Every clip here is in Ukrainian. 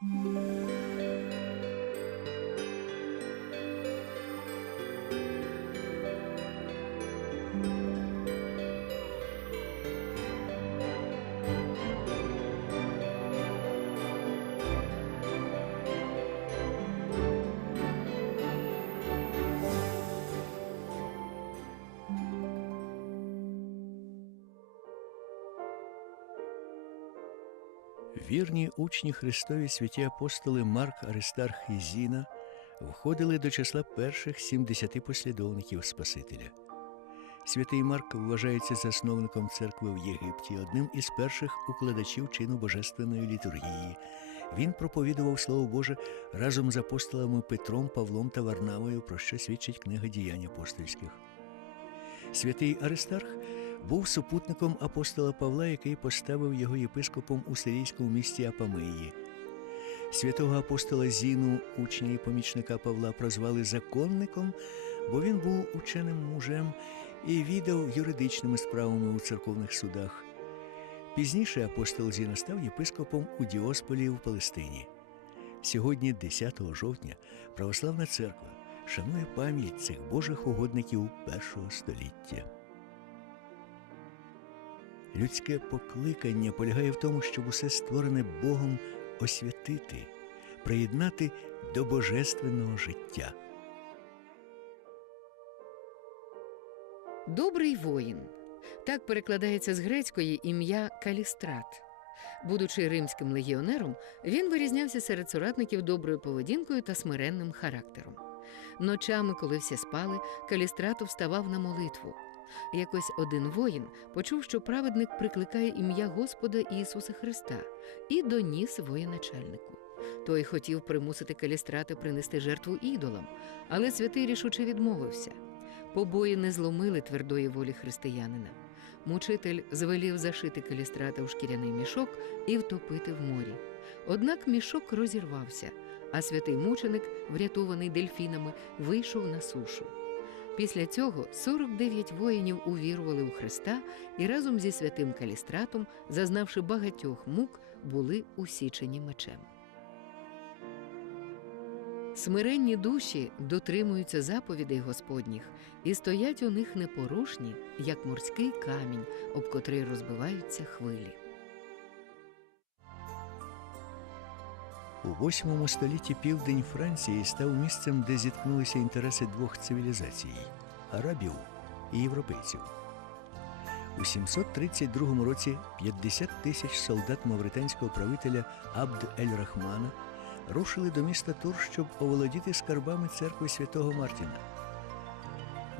Música Вірні учні Христові святі апостоли Марк, Аристарх і Зіна входили до числа перших 70 послідовників Спасителя. Святий Марк вважається засновником церкви в Єгипті, одним із перших укладачів чину божественної літургії. Він проповідував Слово Боже разом з апостолами Петром, Павлом та Варнавою, про що свідчить книга діянь апостольських. Святий Аристарх був супутником апостола Павла, який поставив його єпископом у сирійському місті Апамеї. Святого апостола Зіну, учня і помічника Павла, прозвали законником, бо він був ученим мужем і відав юридичними справами у церковних судах. Пізніше апостол Зіна став єпископом у Діосполі в Палестині. Сьогодні, 10 жовтня, православна церква шанує пам'ять цих божих угодників першого століття. Людське покликання полягає в тому, щоб усе створене Богом освятити, приєднати до божественного життя. Добрий воїн. Так перекладається з грецької ім'я Калістрат. Будучи римським легіонером, він вирізнявся серед соратників доброю поведінкою та смиренним характером. Ночами, коли всі спали, Калістрату вставав на молитву. Якось один воїн почув, що праведник прикликає ім'я Господа Ісуса Христа і доніс воєначальнику. Той хотів примусити Калістрата принести жертву ідолам, але святий рішуче відмовився. Побої не зломили твердої волі християнина. Мучитель звелів зашити калістрата у шкіряний мішок і втопити в морі. Однак мішок розірвався, а святий мученик, врятований дельфінами, вийшов на сушу. Після цього 49 воїнів увірували у Христа і разом зі святим калістратом, зазнавши багатьох мук, були усічені мечем. Смиренні душі дотримуються заповідей Господніх і стоять у них непорушні, як морський камінь, об котрий розбиваються хвилі. У восьмому столітті південь Франції став місцем, де зіткнулися інтереси двох цивілізацій арабів і європейців. У 732 році 50 тисяч солдат мавританського правителя Абд ель-Рахмана рушили до міста Тур, щоб оволодіти скарбами церкви святого Мартіна.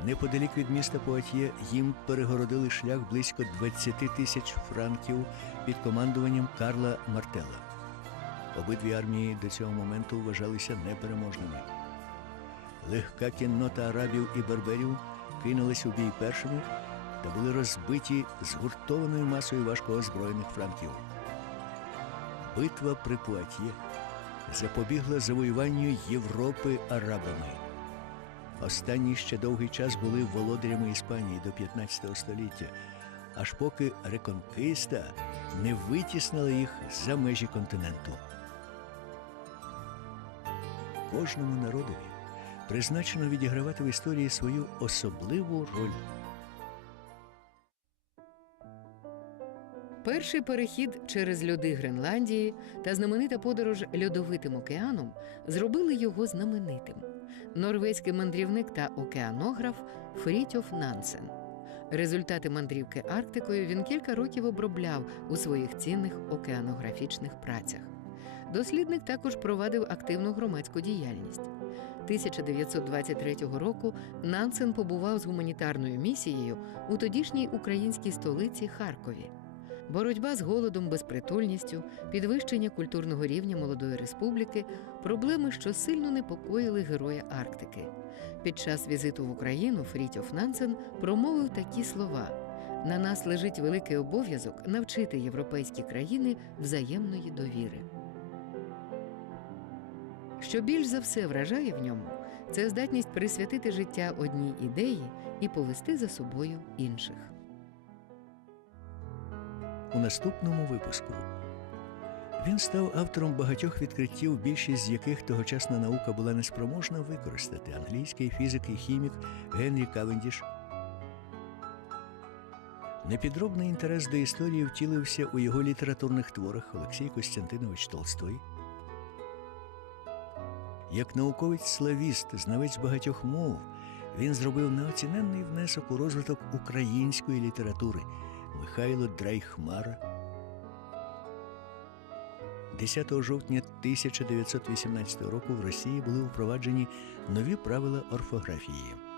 Неподалік від міста Пуатьє їм перегородили шлях близько 20 тисяч франків під командуванням Карла Мартела. Обидві армії до цього моменту вважалися непереможними. Легка кіннота арабів і берберів кинулись у бій першими та були розбиті згуртованою масою важко озброєних франків. Битва при Пуатьє запобігла завоюванню Європи арабами. Останні ще довгий час були володарями Іспанії до 15 століття, аж поки реконкиста не витіснила їх за межі континенту. Кожному народові призначено відігравати в історії свою особливу роль. Перший перехід через льоди Гренландії та знаменита подорож льодовитим океаном зробили його знаменитим. Норвезький мандрівник та океанограф Фрітьоф Нансен. Результати мандрівки Арктикою він кілька років обробляв у своїх цінних океанографічних працях. Дослідник також провадив активну громадську діяльність. 1923 року Нансен побував з гуманітарною місією у тодішній українській столиці Харкові. Боротьба з голодом, безпритульністю, підвищення культурного рівня молодої республіки проблеми, що сильно непокоїли героя Арктики. Під час візиту в Україну Фрітьоф Нансен промовив такі слова: на нас лежить великий обов'язок навчити європейські країни взаємної довіри. Що більш за все вражає в ньому, це здатність присвятити життя одній ідеї і повести за собою інших. У наступному випуску Він став автором багатьох відкриттів, більшість з яких тогочасна наука була неспроможна використати англійський фізик і хімік Генрі Кавендіш. Непідробний інтерес до історії втілився у його літературних творах Олексій Костянтинович Толстой. Як науковець-славіст, знавець багатьох мов, він зробив неоціненний внесок у розвиток української літератури Михайло Драйхмара. 10 жовтня 1918 року в Росії були впроваджені нові правила орфографії.